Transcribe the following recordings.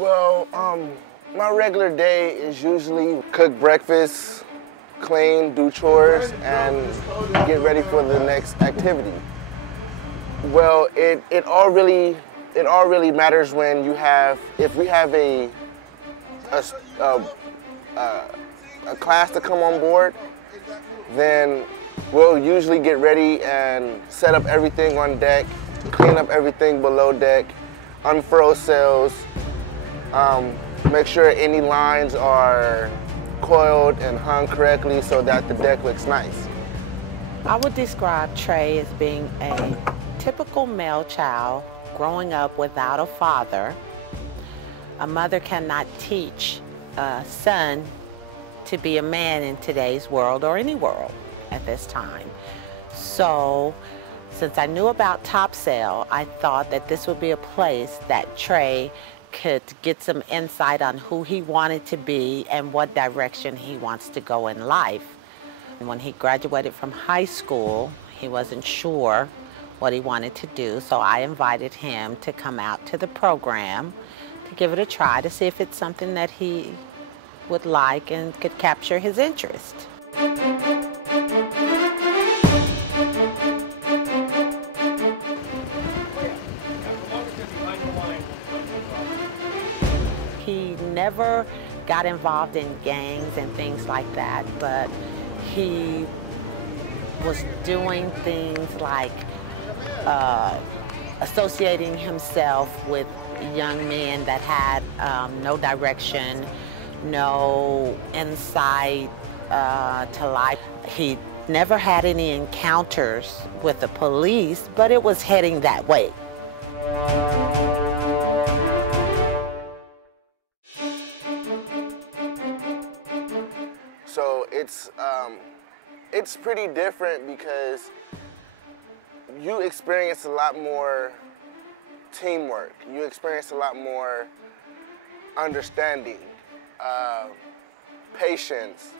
Well, my regular day is usually cook breakfast, clean, do chores, and get ready for the next activity. Well, it all really matters when you have, if we have a class to come on board, then we'll usually get ready and set up everything on deck, clean up everything below deck, unfurl sails, make sure any lines are coiled and hung correctly so that the deck looks nice. I would describe Trey as being a typical male child growing up without a father. A mother cannot teach a son to be a man in today's world or any world at this time. So, since I knew about Topsail, I thought that this would be a place that Trey could get some insight on who he wanted to be and what direction he wants to go in life. And when he graduated from high school, he wasn't sure what he wanted to do, so I invited him to come out to the program to give it a try to see if it's something that he would like and could capture his interest. He never got involved in gangs and things like that, but he was doing things like associating himself with young men that had no direction, no insight to life. He never had any encounters with the police, but it was heading that way. So it's pretty different because you experience a lot more teamwork. You experience a lot more understanding, patience.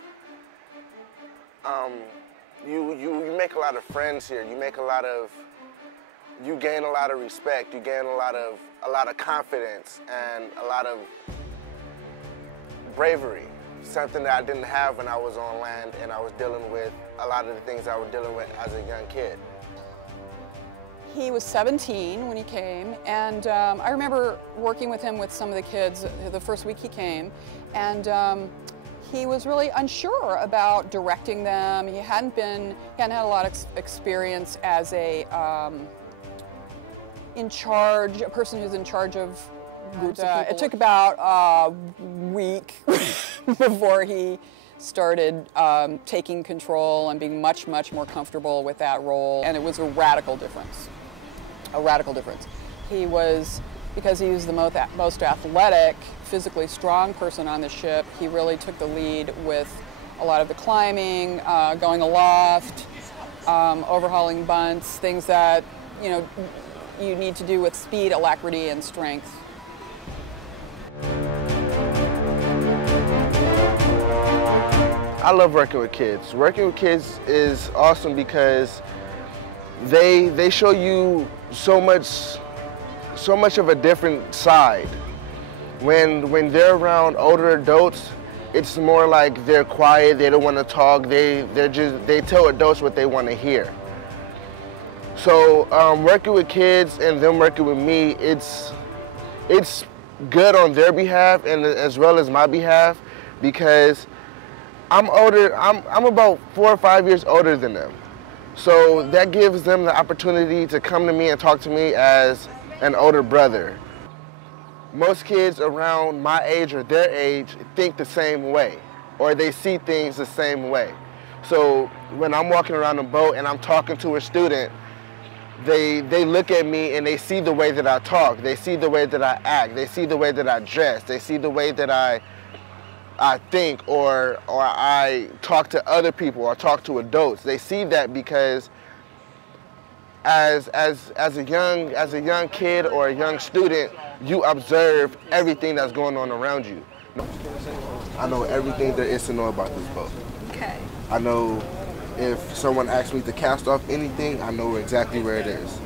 You make a lot of friends here. You gain a lot of respect. You gain a lot of confidence and a lot of bravery. Something that I didn't have when I was on land and I was dealing with a lot of the things I was dealing with as a young kid. He was 17 when he came, and I remember working with him with some of the kids the first week he came, and he was really unsure about directing them. He hadn't had a lot of experience as a person who's in charge of groups of people. It took about a week before he started taking control and being much, much more comfortable with that role, and it was a radical difference. He was, because he was the most athletic, physically strong person on the ship, he really took the lead with a lot of the climbing, going aloft, overhauling bunts, things that, you need to do with speed, alacrity, and strength. I love working with kids. Working with kids is awesome because they show you so much of a different side. When they're around older adults, it's more like they're quiet, they don't want to talk, they tell adults what they want to hear. So working with kids and them working with me, it's good on their behalf and as well as my behalf, because I'm older, I'm about 4 or 5 years older than them. So that gives them the opportunity to come to me and talk to me as an older brother. Most kids around my age or their age think the same way, or they see things the same way. So when I'm walking around the boat and I'm talking to a student, they look at me and they see the way that I talk, they see the way that I act, they see the way that I dress, they see the way that I think or I talk to other people or talk to adults. They see that because as a young kid or a young student, you observe everything that's going on around you. I know everything there is to know about this boat. Okay. I know if someone asks me to cast off anything, I know exactly where it is.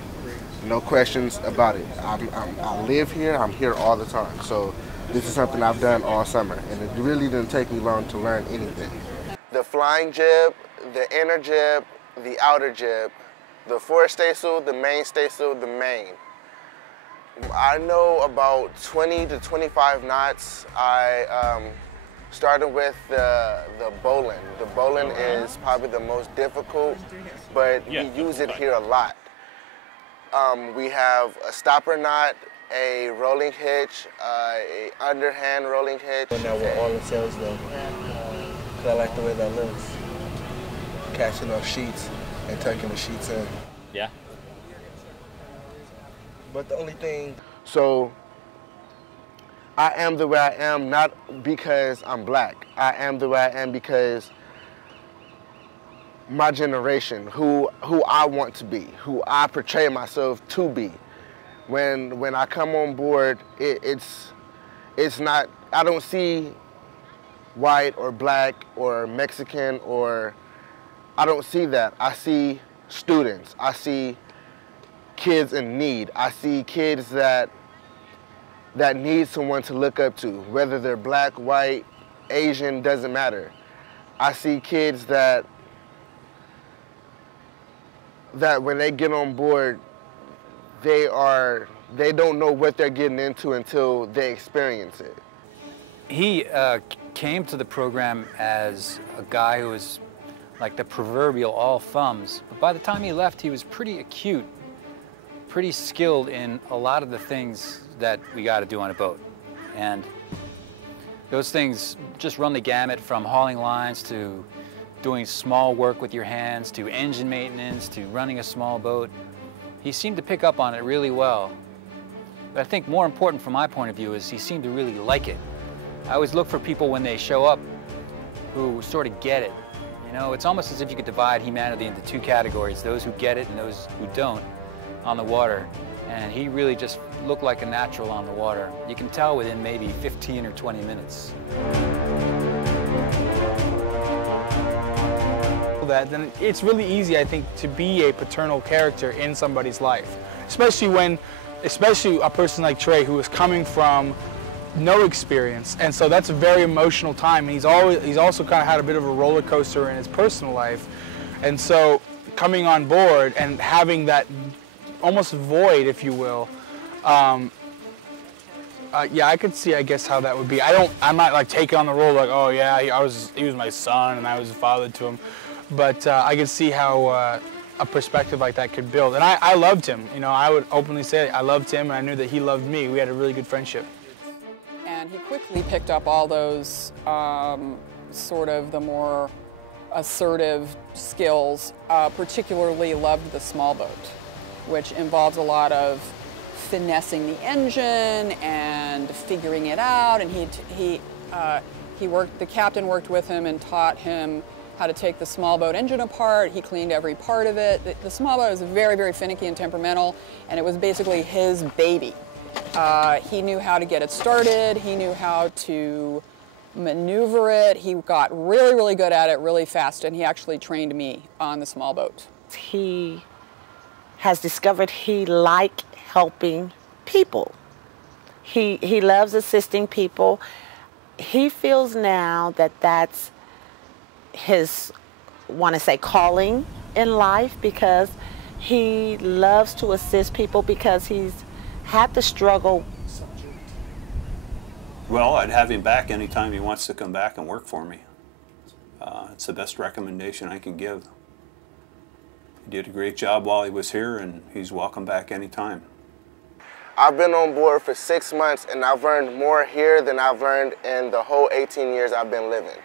No questions about it. I live here, I'm here all the time. So this is something I've done all summer, and it really didn't take me long to learn anything. The flying jib, the inner jib, the outer jib, the fore staysail, the main staysail, the main. I know about 20 to 25 knots. I started with the bowline. The bowline is probably the most difficult, but we use it here a lot. We have a stopper knot, a rolling hitch, a underhand rolling hitch. Now we're all in sails though, because I like the way that looks. Catching off sheets and tucking the sheets in. Yeah. But the only thing, so I am the way I am not because I'm black. I am the way I am because my generation, who I want to be, who I portray myself to be. When I come on board, it's not, I don't see white or black or Mexican or, I don't see that. I see students. I see kids in need. I see kids that need someone to look up to, whether they're black, white, Asian, doesn't matter. I see kids that when they get on board, they don't know what they're getting into until they experience it. He came to the program as a guy who was like the proverbial all thumbs, but by the time he left, he was pretty acute, pretty skilled in a lot of the things that we got to do on a boat. And those things just run the gamut from hauling lines to doing small work with your hands to engine maintenance to running a small boat. He seemed to pick up on it really well. But I think more important from my point of view is he seemed to really like it. I always look for people when they show up who sort of get it. You know, it's almost as if you could divide humanity into two categories, those who get it and those who don't on the water. And he really just looked like a natural on the water. You can tell within maybe 15 or 20 minutes. Then it's really easy, I think, to be a paternal character in somebody's life, especially a person like Trey, who is coming from no experience, and so that's a very emotional time. He's also kind of had a bit of a roller coaster in his personal life, and so coming on board and having that almost void, if you will, yeah, I could see, I guess, how that would be. I'm not like taking on the role like, oh yeah, he was my son and I was a father to him, but I could see how a perspective like that could build. And I loved him. You know, I would openly say I loved him, and I knew that he loved me. We had a really good friendship. And he quickly picked up all those sort of the more assertive skills, particularly loved the small boat, which involves a lot of finessing the engine and figuring it out. And the captain worked with him and taught him how to take the small boat engine apart. He cleaned every part of it. The small boat was very, very finicky and temperamental, and it was basically his baby. He knew how to get it started. He knew how to maneuver it. He got really, really good at it really fast, and he actually trained me on the small boat. He has discovered he likes helping people. He loves assisting people. He feels now that that's his, calling in life, because he loves to assist people because he's had the struggle. Well, I'd have him back anytime he wants to come back and work for me. It's the best recommendation I can give. He did a great job while he was here, and he's welcome back anytime. I've been on board for 6 months, and I've learned more here than I've learned in the whole 18 years I've been living.